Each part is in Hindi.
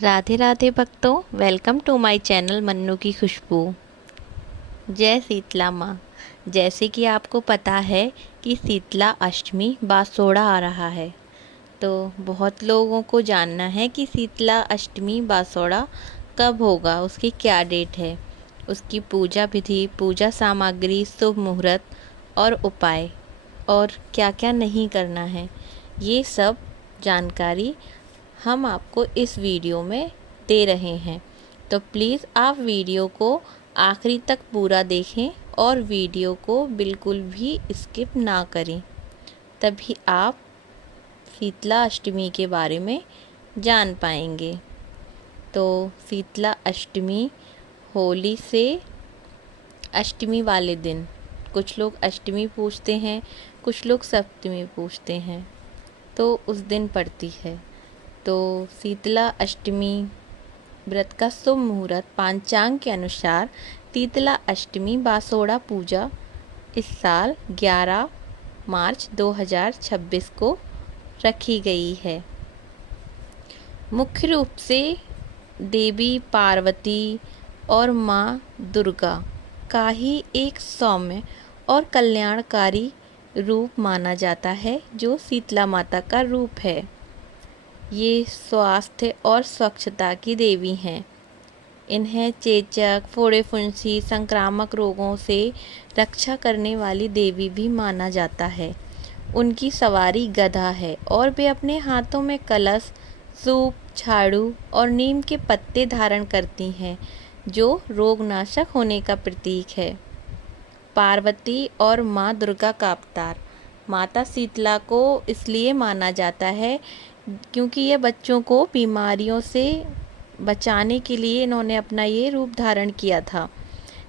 राधे राधे भक्तों, welcome to my channel Mannu की खुशबू। जय शीतला माँ। जैसे कि आपको पता है कि शीतला अष्टमी बासोड़ा आ रहा है, तो बहुत लोगों को जानना है कि शीतला अष्टमी बासोड़ा कब होगा, उसकी क्या डेट है, उसकी पूजा विधि, पूजा सामग्री, शुभ मुहूर्त और उपाय और क्या क्या नहीं करना है। ये सब जानकारी हम आपको इस वीडियो में दे रहे हैं, तो प्लीज़ आप वीडियो को आखिरी तक पूरा देखें और वीडियो को बिल्कुल भी स्किप ना करें, तभी आप शीतला अष्टमी के बारे में जान पाएंगे। तो शीतला अष्टमी होली से अष्टमी वाले दिन, कुछ लोग अष्टमी पूजते हैं, कुछ लोग सप्तमी पूजते हैं, तो उस दिन पड़ती है। तो शीतला अष्टमी व्रत का शुभ मुहूर्त पांचांग के अनुसार शीतला अष्टमी बासोड़ा पूजा इस साल 11 मार्च 2026 को रखी गई है। मुख्य रूप से देवी पार्वती और माँ दुर्गा का ही एक सौम्य और कल्याणकारी रूप माना जाता है, जो शीतला माता का रूप है। ये स्वास्थ्य और स्वच्छता की देवी हैं। इन्हें चेचक, फोड़े फुंसी, संक्रामक रोगों से रक्षा करने वाली देवी भी माना जाता है। उनकी सवारी गधा है और वे अपने हाथों में कलश, सूप, झाड़ू और नीम के पत्ते धारण करती हैं, जो रोगनाशक होने का प्रतीक है। पार्वती और माँ दुर्गा का अवतार माता शीतला को इसलिए माना जाता है क्योंकि ये बच्चों को बीमारियों से बचाने के लिए इन्होंने अपना ये रूप धारण किया था।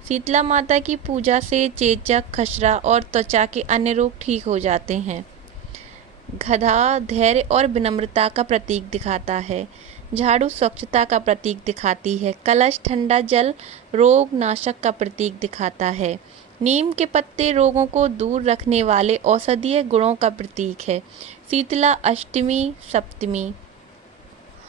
शीतला माता की पूजा से चेचक, खसरा और त्वचा के अन्य रोग ठीक हो जाते हैं। गधा धैर्य और विनम्रता का प्रतीक दिखाता है। झाड़ू स्वच्छता का प्रतीक दिखाती है। कलश ठंडा जल रोग नाशक का प्रतीक दिखाता है। नीम के पत्ते रोगों को दूर रखने वाले औषधीय गुणों का प्रतीक है। शीतला अष्टमी सप्तमी,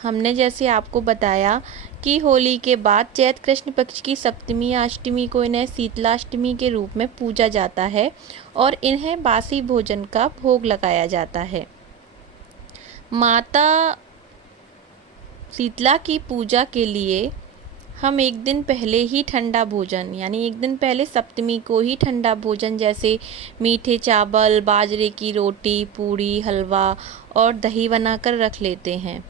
हमने जैसे आपको बताया कि होली के बाद चैत्र कृष्ण पक्ष की सप्तमी या अष्टमी को इन्हें शीतला अष्टमी के रूप में पूजा जाता है और इन्हें बासी भोजन का भोग लगाया जाता है। माता शीतला की पूजा के लिए हम एक दिन पहले ही ठंडा भोजन, यानी एक दिन पहले सप्तमी को ही ठंडा भोजन जैसे मीठे चावल, बाजरे की रोटी, पूड़ी, हलवा और दही बनाकर रख लेते हैं।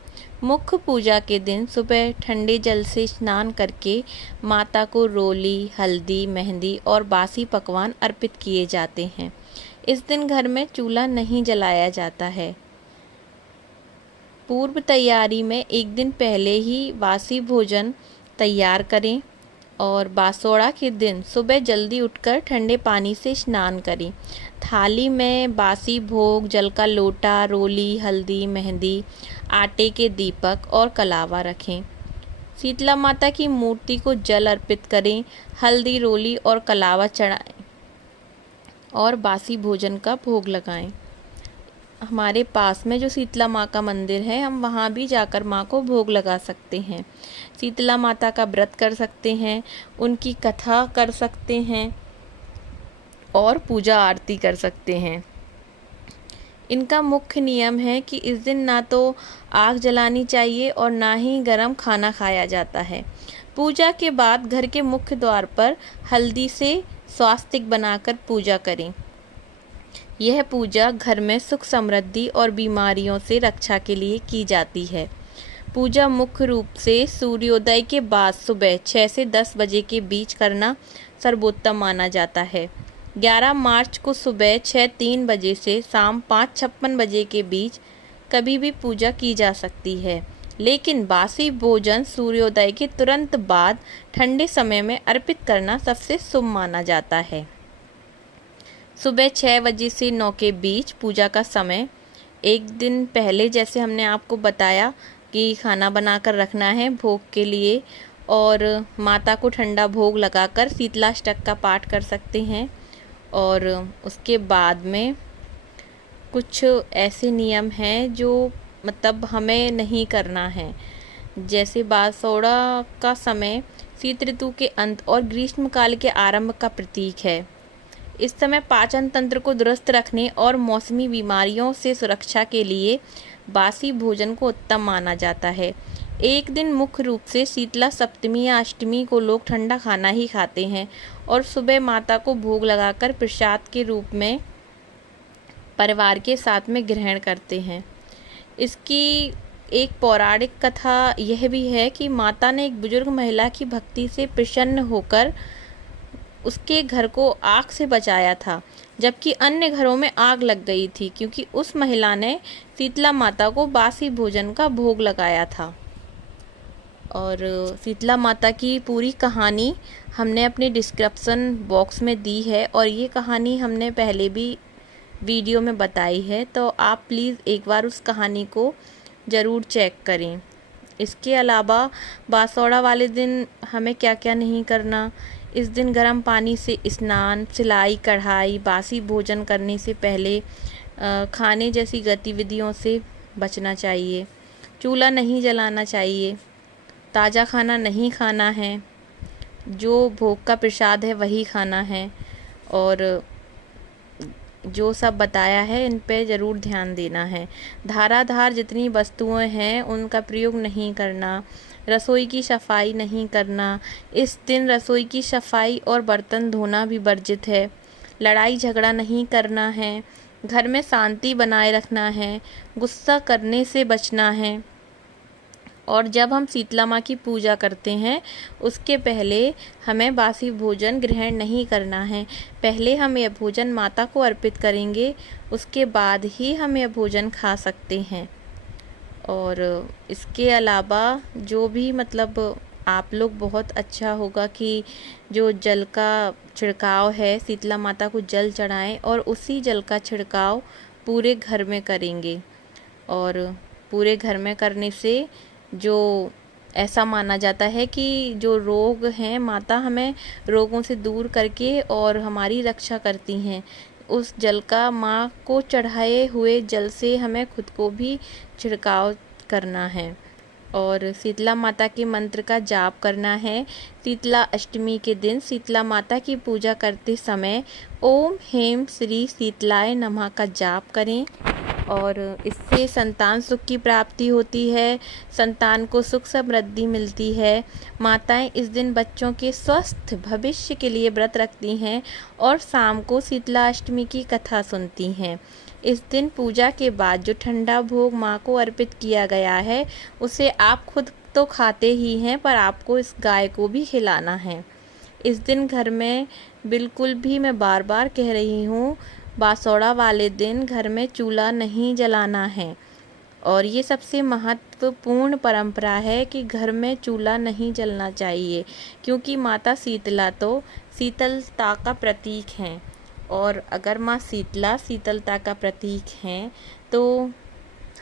मुख्य पूजा के दिन सुबह ठंडे जल से स्नान करके माता को रोली, हल्दी, मेहंदी और बासी पकवान अर्पित किए जाते हैं। इस दिन घर में चूल्हा नहीं जलाया जाता है। पूर्व तैयारी में एक दिन पहले ही बासी भोजन तैयार करें और बासोड़ा के दिन सुबह जल्दी उठकर ठंडे पानी से स्नान करें। थाली में बासी भोग, जल का लोटा, रोली, हल्दी, मेहंदी, आटे के दीपक और कलावा रखें। शीतला माता की मूर्ति को जल अर्पित करें, हल्दी, रोली और कलावा चढ़ाएं और बासी भोजन का भोग लगाएं। हमारे पास में जो शीतला माँ का मंदिर है, हम वहाँ भी जाकर माँ को भोग लगा सकते हैं। शीतला माता का व्रत कर सकते हैं, उनकी कथा कर सकते हैं और पूजा आरती कर सकते हैं। इनका मुख्य नियम है कि इस दिन ना तो आग जलानी चाहिए और ना ही गरम खाना खाया जाता है। पूजा के बाद घर के मुख्य द्वार पर हल्दी से स्वास्तिक बनाकर पूजा करें। यह पूजा घर में सुख समृद्धि और बीमारियों से रक्षा के लिए की जाती है। पूजा मुख्य रूप से सूर्योदय के बाद सुबह 6 से 10 बजे के बीच करना सर्वोत्तम माना जाता है। 11 मार्च को सुबह 6:03 बजे से शाम 5:56 बजे के बीच कभी भी पूजा की जा सकती है, लेकिन बासी भोजन सूर्योदय के तुरंत बाद ठंडे समय में अर्पित करना सबसे शुभ माना जाता है। सुबह 6 बजे से 9 के बीच पूजा का समय। एक दिन पहले जैसे हमने आपको बताया कि खाना बनाकर रखना है भोग के लिए, और माता को ठंडा भोग लगाकर शीतलाष्टक का पाठ कर सकते हैं। और उसके बाद में कुछ ऐसे नियम हैं जो मतलब हमें नहीं करना है। जैसे बासोड़ा का समय शीत ऋतु के अंत और ग्रीष्मकाल के आरंभ का प्रतीक है। इस समय पाचन तंत्र को दुरुस्त रखने और मौसमी बीमारियों से सुरक्षा के लिए बासी भोजन को उत्तम माना जाता है। एक दिन मुख्य रूप से शीतला सप्तमी या अष्टमी को लोग ठंडा खाना ही खाते हैं और सुबह माता को भोग लगाकर प्रसाद के रूप में परिवार के साथ में ग्रहण करते हैं। इसकी एक पौराणिक कथा यह भी है कि माता ने एक बुजुर्ग महिला की भक्ति से प्रसन्न होकर उसके घर को आग से बचाया था, जबकि अन्य घरों में आग लग गई थी, क्योंकि उस महिला ने शीतला माता को बासी भोजन का भोग लगाया था। और शीतला माता की पूरी कहानी हमने अपने डिस्क्रिप्शन बॉक्स में दी है और ये कहानी हमने पहले भी वीडियो में बताई है, तो आप प्लीज़ एक बार उस कहानी को ज़रूर चेक करें। इसके अलावा बासोड़ा वाले दिन हमें क्या क्या नहीं करना। इस दिन गर्म पानी से स्नान, सिलाई कढ़ाई, बासी भोजन करने से पहले खाने जैसी गतिविधियों से बचना चाहिए। चूल्हा नहीं जलाना चाहिए। ताज़ा खाना नहीं खाना है। जो भोग का प्रसाद है वही खाना है। और जो सब बताया है इन पे ज़रूर ध्यान देना है। धाराधार जितनी वस्तुएं हैं उनका प्रयोग नहीं करना। रसोई की सफाई नहीं करना। इस दिन रसोई की सफाई और बर्तन धोना भी वर्जित है। लड़ाई झगड़ा नहीं करना है। घर में शांति बनाए रखना है। गुस्सा करने से बचना है। और जब हम शीतला माँ की पूजा करते हैं उसके पहले हमें बासी भोजन ग्रहण नहीं करना है। पहले हम यह भोजन माता को अर्पित करेंगे, उसके बाद ही हम यह भोजन खा सकते हैं। और इसके अलावा जो भी आप लोग बहुत अच्छा होगा कि जो जल का छिड़काव है, शीतला माता को जल चढ़ाएं और उसी जल का छिड़काव पूरे घर में करेंगे। और पूरे घर में करने से जो ऐसा माना जाता है कि जो रोग हैं माता हमें रोगों से दूर करके और हमारी रक्षा करती हैं। उस जल का माँ को चढ़ाए हुए जल से हमें खुद को भी छिड़काव करना है और शीतला माता के मंत्र का जाप करना है। शीतला अष्टमी के दिन शीतला माता की पूजा करते समय ओम हेम श्री शीतलाय नमः का जाप करें और इससे संतान सुख की प्राप्ति होती है। संतान को सुख समृद्धि मिलती है। माताएं इस दिन बच्चों के स्वस्थ भविष्य के लिए व्रत रखती हैं और शाम को शीतला अष्टमी की कथा सुनती हैं। इस दिन पूजा के बाद जो ठंडा भोग माँ को अर्पित किया गया है उसे आप खुद तो खाते ही हैं, पर आपको इस गाय को भी खिलाना है। इस दिन घर में बिल्कुल भी, मैं बार बार कह रही हूँ, बासोड़ा वाले दिन घर में चूल्हा नहीं जलाना है। और ये सबसे महत्वपूर्ण परंपरा है कि घर में चूल्हा नहीं जलना चाहिए, क्योंकि माता शीतला तो शीतलता का प्रतीक हैं। और अगर माँ शीतला शीतलता का प्रतीक हैं तो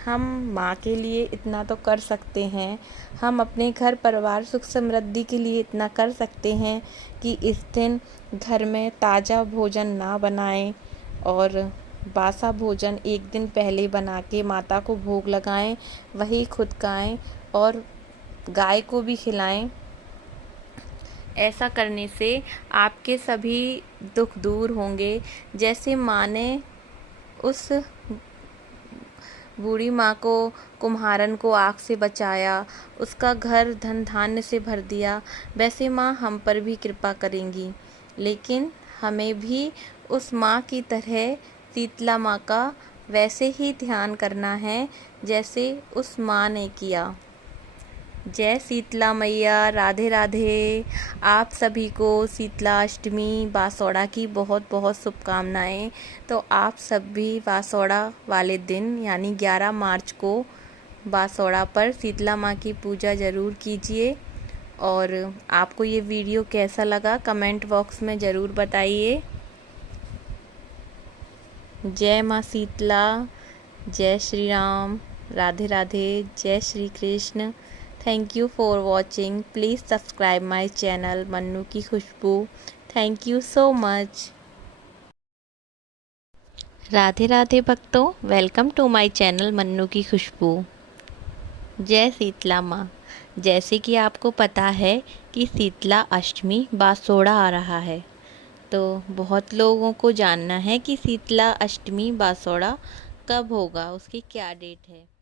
हम माँ के लिए इतना तो कर सकते हैं। हम अपने घर परिवार सुख समृद्धि के लिए इतना कर सकते हैं कि इस दिन घर में ताज़ा भोजन ना बनाएं और बासा भोजन एक दिन पहले बना के माता को भोग लगाएं, वही खुद खाएं और गाय को भी खिलाएं। ऐसा करने से आपके सभी दुख दूर होंगे। जैसे माँ ने उस बूढ़ी माँ को, कुम्हारन को आग से बचाया, उसका घर धन धान्य से भर दिया, वैसे माँ हम पर भी कृपा करेंगी। लेकिन हमें भी उस माँ की तरह शीतला माँ का वैसे ही ध्यान करना है जैसे उस माँ ने किया। जय शीतला मैया, राधे राधे। आप सभी को शीतला अष्टमी बासोड़ा की बहुत बहुत शुभकामनाएं। तो आप सब भी बासोड़ा वाले दिन यानी 11 मार्च को बासोड़ा पर शीतला माँ की पूजा ज़रूर कीजिए। और आपको ये वीडियो कैसा लगा कमेंट बॉक्स में ज़रूर बताइए। जय माँ शीतला, जय श्री राम, राधे राधे, जय Shri Krishna. Thank you for watching. Please subscribe my channel Mannu की खुशबू। Thank you so much. Radhe Radhe भक्तों, welcome to my channel Mannu की खुशबू। जय शीतला माँ। जैसे कि आपको पता है कि शीतला अष्टमी बासोड़ा आ रहा है, तो बहुत लोगों को जानना है कि शीतला अष्टमी बासोड़ा कब होगा, उसकी क्या डेट है।